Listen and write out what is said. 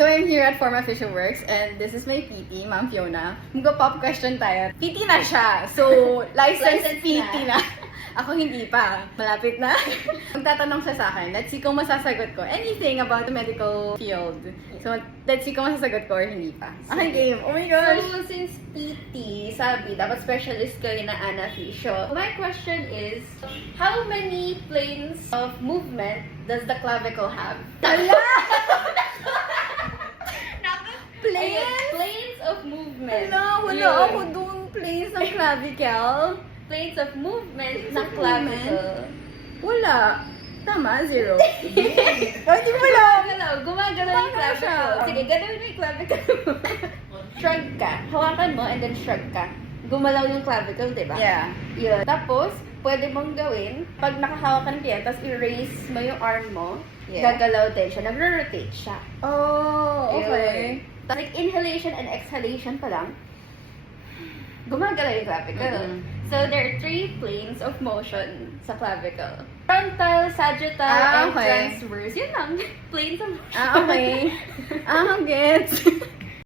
So I'm here at Forma Official Works and this is my PT, Ma'am Fiona. Mag-pop question tayo. PT na siya. So, licensed PT na. Ako hindi pa. Malapit na. Magtatanong siya sa akin. Let's see kung masasagot ko anything about the medical field. So, let's see kung masasagot ko or hindi pa. Okay, game. Oh my gosh. So, since PT, sabi, dapat specialist kayo na anesthesia. My question is, how many planes of movement does the clavicle have? Hala! Planes? Planes? Planes of movement. Hala, wala Yun. ako doon place ng clavicle. Planes of movement Planes ng of clavicle. Wala. Tama, 0. Oh, hindi mo alam. Gumagalaw yung Gumagalaw siya. clavicle. Sige, ganun mo yung clavicle. Shrug ka. Hawakan mo and then shrug ka. Gumalaw yung clavicle, di ba? Yeah. Yun. Tapos, pwede mong gawin, pag nakahawak ka ng client, tapos i-raise mo yung arm mo, Yeah. gagalaw din siya. Nagro-rotate siya. Oh, okay. Yun. Like, inhalation and exhalation pa lang, gumagalaw yung clavicle. Mm-mm. So, there are 3 planes of motion sa clavicle. Frontal, sagittal, Ah, and okay. transverse. Yun lang. Planes of motion. Okay. Gets.